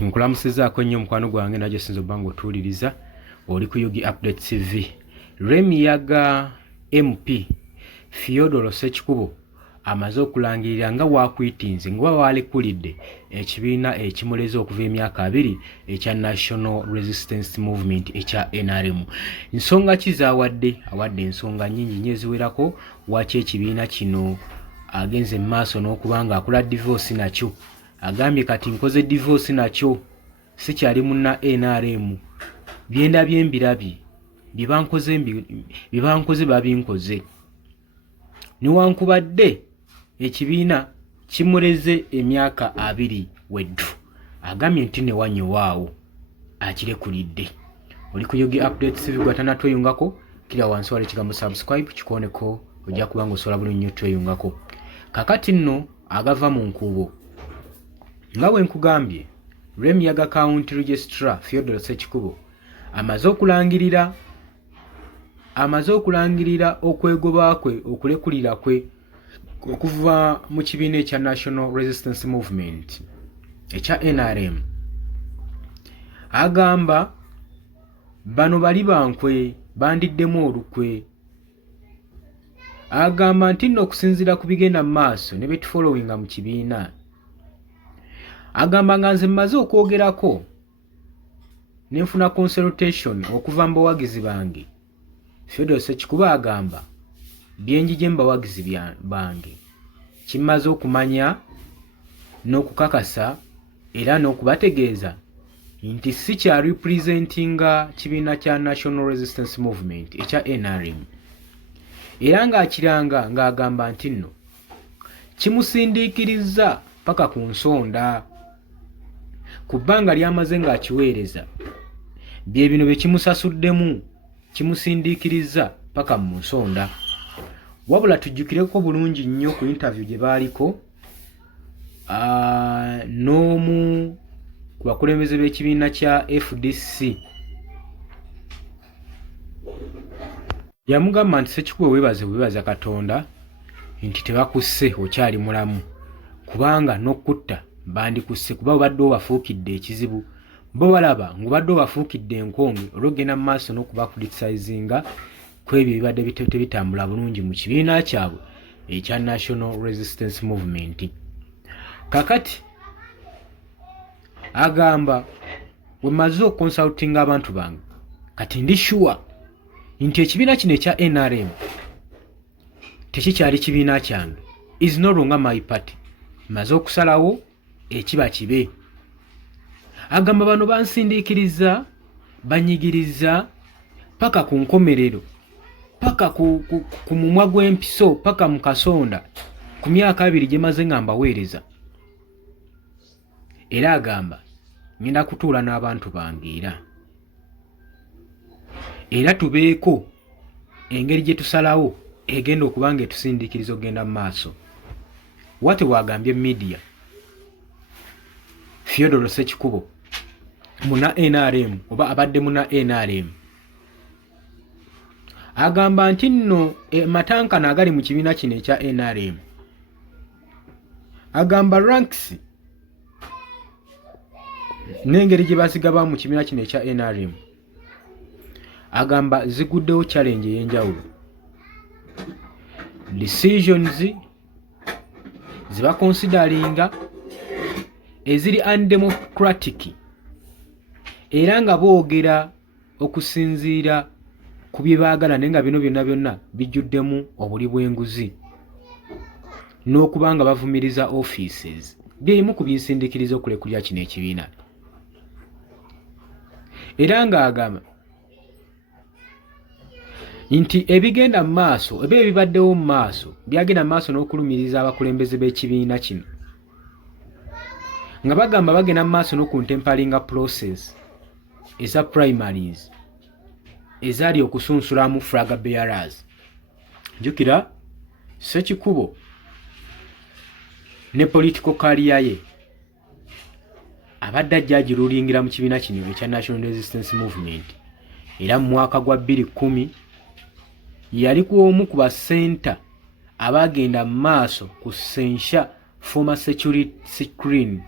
Nkulamusizaako nnyo mukwano gwange najo sinza obanga otuwuliriza oli ku Yugi Update TV. Remiyaga MP Fyodoro Ssekikubo amaze okulangirira nga waakwitinze nga waalekulidde ekibiina ekimuleze okuva emyaka 2 ekya National Resistance Movement ekya NRM. Nsonga ki zaawadde? Awadde ensonga nnyingi nnyo eziwerako waki ekibiina kino agenze mu maaso n'okubanga akola divorce nakyo. Agambye kati nkoze divorce nakyo sikyali munna NRM. Byenda byembirabye byebankoze babinkoze. Niwankubadde ekibiina kimuleze emyaka 2 weddu. Agambye nti ne wanyowaawo akirekulidde. Oli ku Yugi Update TV gwatana tweyungako kila wansi wale kigambo subscribe kikoneko ojja kubanga osobola bulungi nnyo tweyungako. Kakati nno agava mu nkubo. Nga bwe nkugambye Remiyaga County Registrar Fyodoro Ssekikubo amaze okulangirira okwegoba kwe okulekulira kwe okuva mu kibiina ekya National Resistance Movement ekya NRM. Agamba bano bali bankwe bandiddemu olukwe. Agamba nti nno okusinziira ku bigenda mu maaso ne betufollowinga mu kibiina. Agamba nga nze mmaze okwogerako nenfuna consultation okuva mu bawagizi bange. Fyodoro Ssekikubo agamba byenjije mu bawagizi bange kimaze okumanya n'okukakasa era n'okubategeeza nti si kya representinga kibiina kya National Resistance Movement ekya NRM. Era ng'akiranga ng'agamba nti nno kimusindiikiriza paka ku nsonda ku bbanga lyamaze ng'akiweereza bye bino bye kimusasuddemu kimusindiikiriza paka mu nsonda. Wabula tujjukireko bulungi nnyo ku interview gye baaliko n'omu ku bakulembeze b'ekibiina kya FDC. Yamugamba nti Ssekikubo weebaza Katonda nti tebakusse okyali mulamu kubanga n'okutta bandikusse kuba obadde obafuukidde ekizibu. Bo balaba ng'obadde obafuukidde enkonge olw'okugenda mu maaso n'okubacriticinga ku ebyo ebibadde tebitambula bulungi mu kibiina kyabwe ekya National Resistance Movement. Kakati agamba we maze okonsultinga abantu bange kati ndi sure nti ekibiina kino ekya NRM tekikyali kibiina kyange, is no longer my party. Maze okusalawo ekiba kibe. Agamba bano bansindiikiriza banyigiriza paka ku nkomerero paka ku mumwa gw'empiso paka mu kasonda ku myaka 2 gye maze ngamba weereza. Era agamba ngenda kutuula n'abantu bange era tubeeko engeri gye tusalawo egenda okubanga etusindiikiriza okugenda mu maaso. Wate wagambye media Fyodoro Ssekikubo muna NRM oba abadde muna NRM. Agamba nti nno matankana agali mu kibiina kino ekya NRM. Agamba ranks n'engeri gye basigaba mu kibiina kino ekya NRM. Agamba ziguddewo challenge ey'enjawulo. Decisions ziba consideringa eziri undemocratic era nga boogera okusinziira ku bye baagala naye nga bino byonna bijjuddemu obuli bw'enguzi n'okubanga bavumiriza offices byemu ku binsindiikiriza okulekulira kino ekibiina. Era ng'agamba nti ebigenda mu maaso oba ebibaddewo mu maaso byagenda mu maaso n'okulumiriza abakulembeze b'ekibiina kino nga bagamba bagenda mu maaso n'okuntempalinga process eza primaries ezaali okusunsulamu flag bearers. Jukira Ssekikubo ne political career ye abadde ajja agirulingira mu kibiina kino ekya National Resistance Movement era mu mwaka gwa 2010 yali ku omu ku basenta abagenda mu maaso ku Sensha former security screen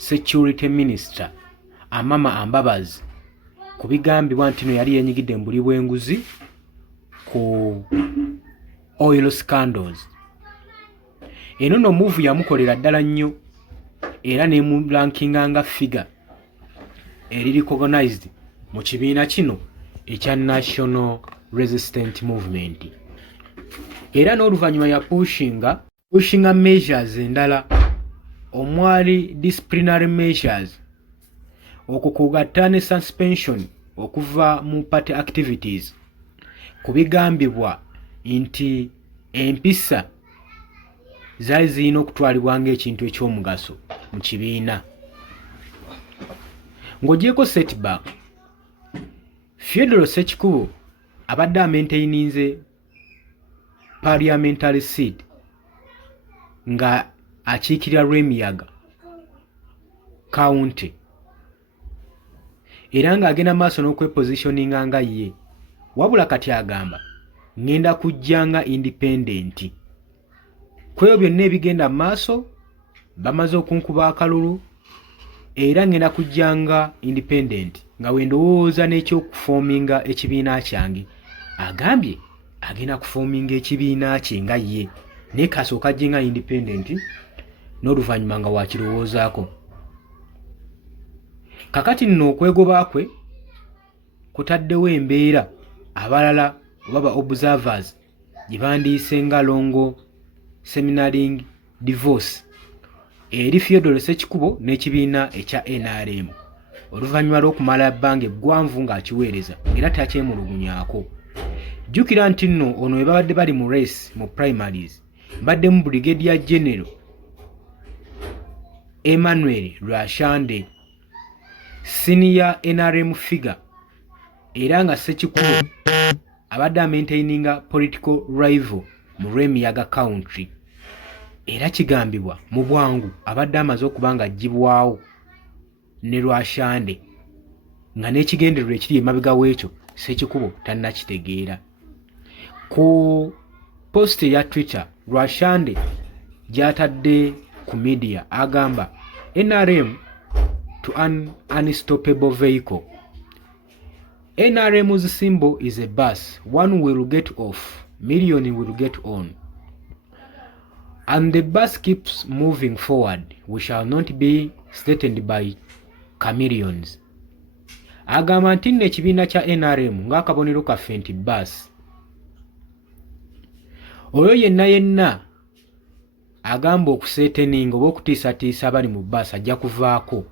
Security Minister Amama Ambabazi ku bigambibwa nti no yali yenyigidde mu buli bw'enguzi ku oil scandals. Eno no move yamukolera ddala nnyo era ne mu rankinga nga figure eri recognized mu kibiina kino ekya National Resistance Movement. Era n'oluvannyuma ya pushinga measures endala omwali disciplinary measures okukugatta ne suspension okuva mu party activities ku bigambibwa nti empisa zaali zirina okutwalibwa ng'ekintu eky'omugaso mu kibiina. Ng'ogyeko setback, Theodore Ssekikubo abadde amaintaininze parliamentary seat nga akiikirira Rwemiyaga county era ng'agenda maaso n'okwepositioninga nga ye, wabula kati agamba ngenda kujjanga independent. Kweyo byonna ebigenda maaso bamaze okunkuba akalulu era ngenda kujjanga independent nga wendowooza n'ekyokufoominga ekibiina kyange. Agambye agenda kufoominga ekibiina kye nga ye naye kasooka ajje nga independent n'oluvannyuma nga wakirowoozaako. Kakati nno okwegoba kwe kutaddewo embeera abalala baba observers gye bandiise nga Longo Seminaring Divorce eri Theodore Ssekikubo n'ekibiina ekya NRM oluvannyuma lw'okumala ebbanga eggwanvu ng'akiweereza era takyemulugunyaako. Jjukira nti nno ono we babadde bali mu race mu primaries mbaddemu Brigadier General Emmanuel Rwashande, senior NRM figure era nga Ssekikubo abadde amaintaininga political rival mu Rwemiyaga country era kigambibwa mu bwangu abadde amaze okuba nga aggyibwawo ne Rwashande nga n'ekigendererwa ekiri emabega w'ekyo Ssekikubo tannakitegeera. Ku post ya Twitter Rwashande gy'atadde ku media agamba NRM to an unstoppable vehicle. NRM's symbol is a bus. One will get off, million will get on. And the bus keeps moving forward. We shall not be threatened by chameleons. Agamba nti nno ekibiina kya NRM ng'akabonero kaffe nti bus. Oyo yenna agamba okuseeteninga oba okutiisatiisa abali mu bus ajja kuvaako.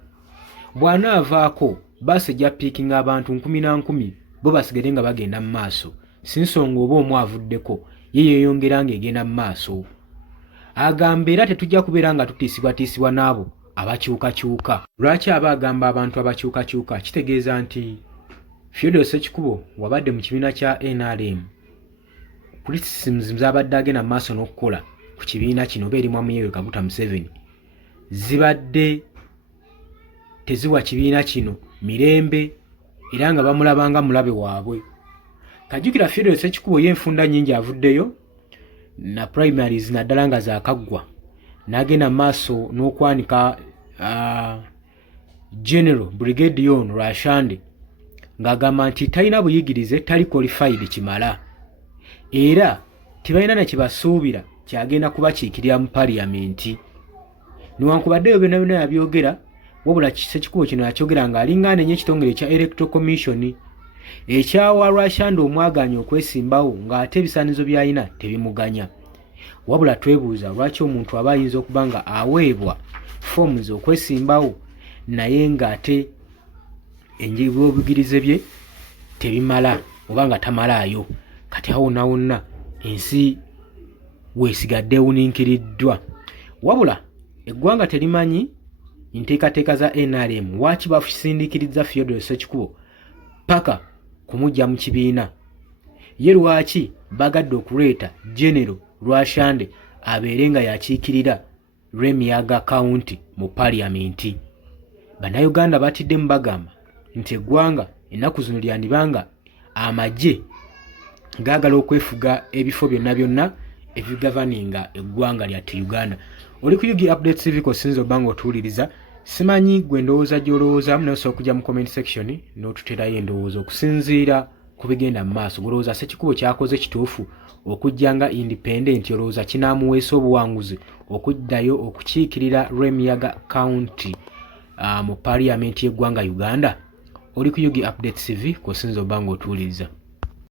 Bw'anaavaako bus ejja piikinga abantu 10,000 bo basigale nga bagenda mu maaso. Si nsonga oba omu avuddeko ye yeeyongera ng'egenda mu maaso. Agamba era tetujja kubeera nga tutiisibwatiisibwa n'abo abakyukakyuka. Lwaki aba agamba abantu abakyukakyuka? Kitegeeza nti Theodore Ssekikubo wabadde mu kibiina kya NRM criticisms z'abadde agenda mu maaso n'okukola ku kibiina kino oba eri Mwami Yoweri Kaguta Museveni zibadde teziwa kibiina kino mirembe era nga bamulabanga mulabe waabwe. Kajjukira Theodore Ssekikubo y'enfunda nnyingi avuddeyo na primaries naddala nga zaakaggwa n'agenda maaso n'okwanika General Brigadier Rwashande ng'agamba nti talina buyigirize, tali qualified kimala era tebalina na kibasuubira kyagenda kubakiikirira mu parliamenti. Newankubaddeyo byonna byonna yabyogera wabula Ssekikubo kino yakyogera ng'alinga anenya ekitongole ekya Electoral Commission ekyawa Rwashande omwaganya okwesimbawo ng'ate ebisaanizo by'alina tebimuganya. Wabula twebuuza lwaki omuntu aba ayinza okuba nga aweebwa forms okwesimbawo naye ng'ate ebyobugirize bye tebimala oba nga tamalaayo. Kati awo wonna ensi weesigadde ewuninkiriddwa. Wabula eggwanga terimanyi enteekateeka za NRM waaki basindiikiriza Theodore Ssekikubo paka kumujja mu kibiina. Ye lwaki bagadde okuleeta General Rwashande abeere nga yakiikirira Rwemiyaga county mu parliamenti. Bannayuganda batiddemu bagamba nti eggwanga ennaku zino lyandibanga amagye gaagala okwefuga ebifo byonna byonna ebigavaninga eggwanga lyattu Uganda. Oli ku UG Updates TV ko sinzo bango tuuliriza Simanyi gwe ndowooza gy'olowoozaamu naye osobola okujja mu comment section n'otuterayo endowooza okusinziira ku bigenda mu maaso. Golowooza Ssekikubo kyakoze kituufu okujja nga independent, olowooza kinaamuweesa obuwanguzi okuddayo okukiikirira Rwemiyaga County mu parliament y'eggwanga Uganda? Oli ku Yugi Updates TV, kw'osinza obba ng'otuwuliriza.